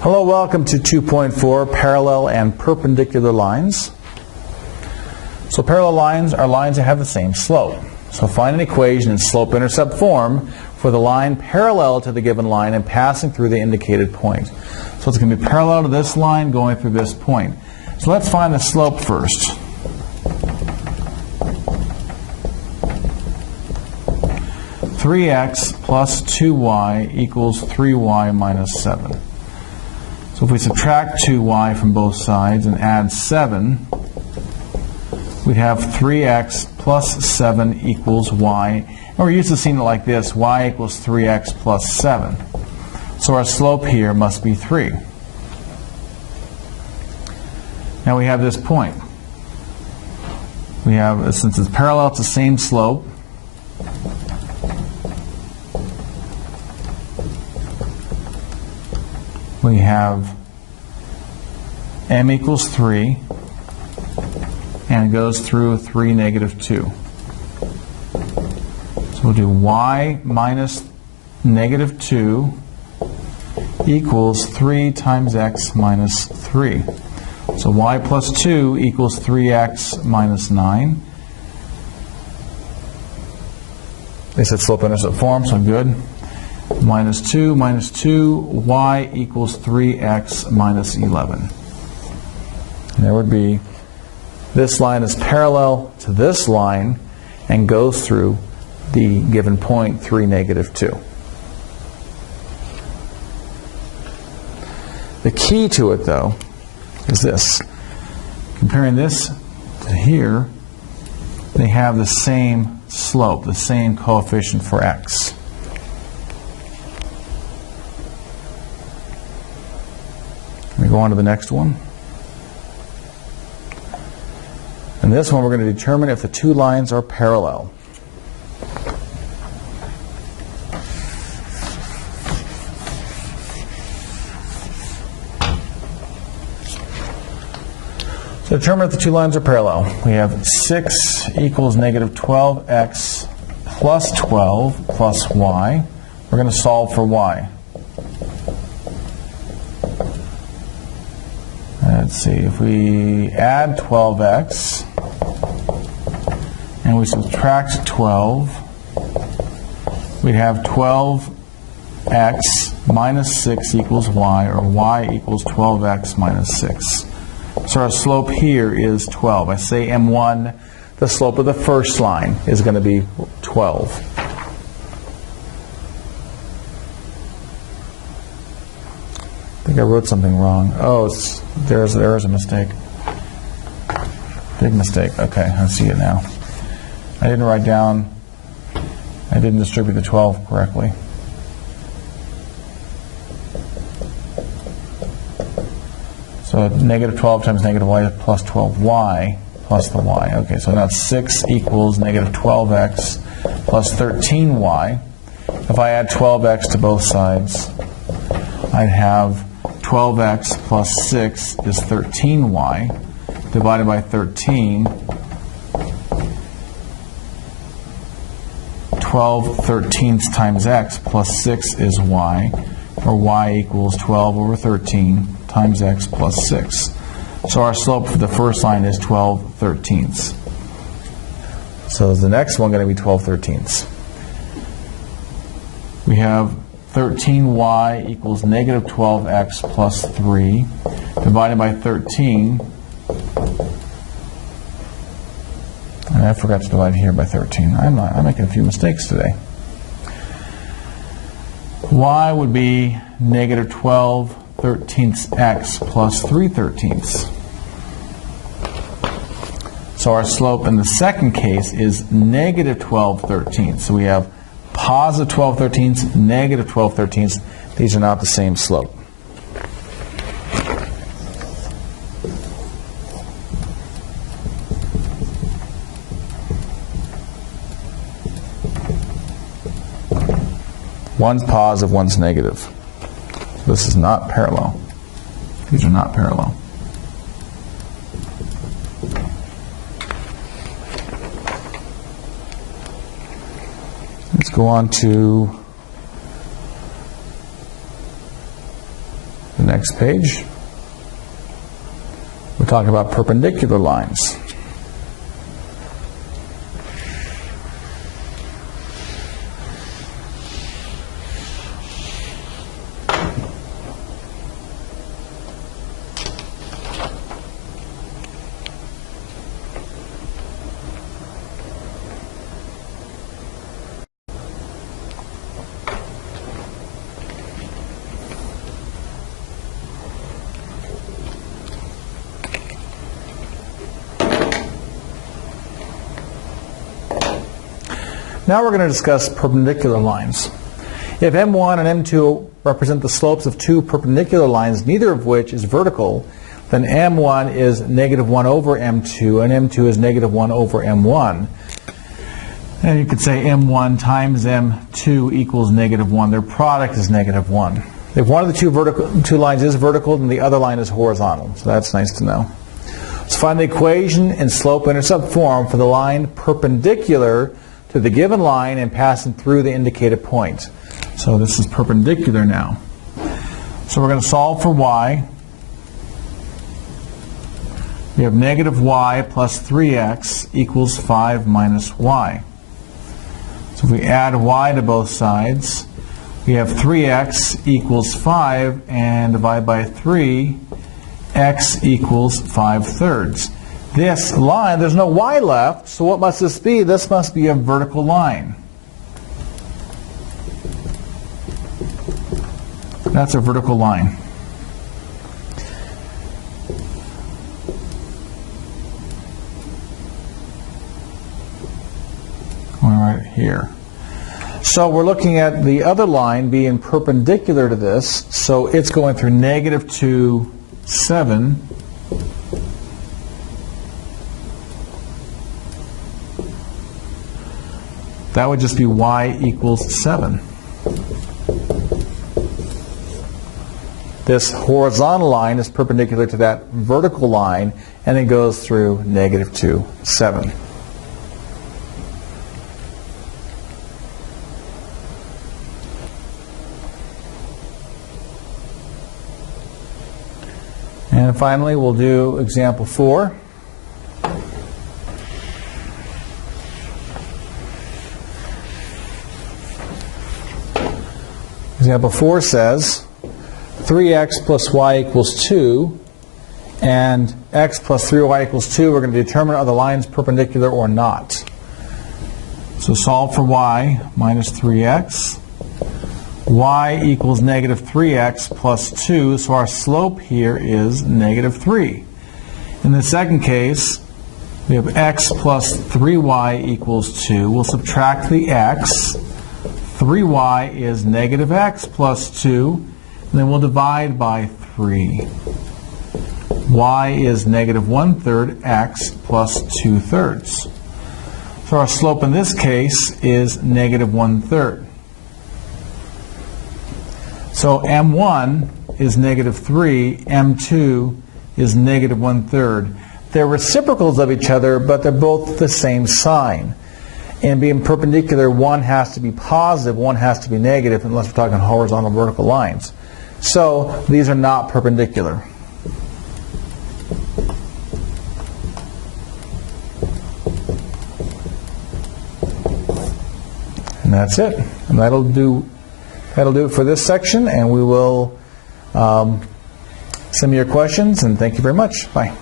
Hello, welcome to 2.4, Parallel and Perpendicular Lines. So parallel lines are lines that have the same slope. So find an equation in slope-intercept form for the line parallel to the given line and passing through the indicated point. So it's going to be parallel to this line going through this point. So let's find the slope first. Three x plus 2y equals 3y minus 7. So if we subtract 2y from both sides and add 7, we'd have 3x plus 7 equals y. And we're used to seeing it like this, y equals 3x plus 7. So our slope here must be 3. Now we have this point. We have, since it's parallel, it's the same slope. We have m equals 3, and it goes through 3, negative 2. So we'll do y minus negative 2 equals 3 times x minus 3. So y plus 2 equals 3x minus 9. They said slope-intercept form, so good. Minus 2, y equals 3x minus 11. And there would be, this line is parallel to this line and goes through the given point, 3, negative 2. The key to it, though, is this. Comparing this to here, they have the same slope, the same coefficient for x. We go on to the next one. And this one we're going to determine if the two lines are parallel. So to determine if the two lines are parallel, we have 6 equals negative 12x plus 12 plus y. We're going to solve for y. Let's see, if we add 12x and we subtract 12, we'd have 12x minus 6 equals y, or y equals 12x minus 6. So our slope here is 12. I say M1, the slope of the first line is going to be 12. I think I wrote something wrong. Oh, there is a mistake. Big mistake. Okay, I see it now. I didn't write down, I didn't distribute the 12 correctly. So negative 12 times negative y plus 12y plus the y. Okay, so now 6 equals negative 12x plus 13y. If I add 12x to both sides, I'd have 12x plus 6 is 13y divided by 13. 12 13ths times x plus 6 is y, or y equals 12 over 13 times x plus 6. So our slope for the first line is 12 13ths. So is the next one going to be 12 13ths? We have 13y equals negative 12x plus 3 divided by 13. And I forgot to divide here by 13. I'm making a few mistakes today. Y would be negative 12 13ths x plus 3 13ths. So our slope in the second case is negative 12 13ths. So we have positive 12 13ths, negative 12 13ths. These are not the same slope. One's positive, one's negative. This is not parallel. These are not parallel. Let's go on to the next Next page. We're talking about perpendicular lines. Now we're going to discuss perpendicular lines. If M1 and M2 represent the slopes of two perpendicular lines, neither of which is vertical, then M1 is negative 1 over M2, and M2 is negative 1 over M1. And you could say M1 times M2 equals negative 1. Their product is negative 1. If one of the two lines is vertical, then the other line is horizontal. So that's nice to know. Let's find the equation in slope-intercept form for the line perpendicular to the given line and passing through the indicated point. So this is perpendicular now. So we're going to solve for y. We have negative y plus 3x equals 5 minus y. So if we add y to both sides, we have 3x equals 5, and divide by 3, x equals 5/3. This line, there's no y left, so what must this be? This must be a vertical line. That's a vertical line. Going right here. So we're looking at the other line being perpendicular to this, so it's going through negative 2, 7. That would just be y equals 7. This horizontal line is perpendicular to that vertical line, and it goes through negative 2, 7. And finally, we'll do example 4. Example 4 says 3x plus y equals 2, and x plus 3y equals 2. We're going to determine are the lines perpendicular or not. So solve for y minus 3x. Y equals negative 3x plus 2, so our slope here is negative 3. In the second case, we have x plus 3y equals 2. We'll subtract the x. 3y is negative x plus 2, and then we'll divide by 3. Y is negative 1/3 x plus 2/3. So our slope in this case is negative 1/3. So M1 is negative 3, M2 is negative 1/3. They're reciprocals of each other, but they're both the same sign. And being perpendicular, one has to be positive, one has to be negative, unless we're talking horizontal vertical lines. So these are not perpendicular. And that's it. And that'll do it for this section, and we will send me your questions, and thank you very much. Bye.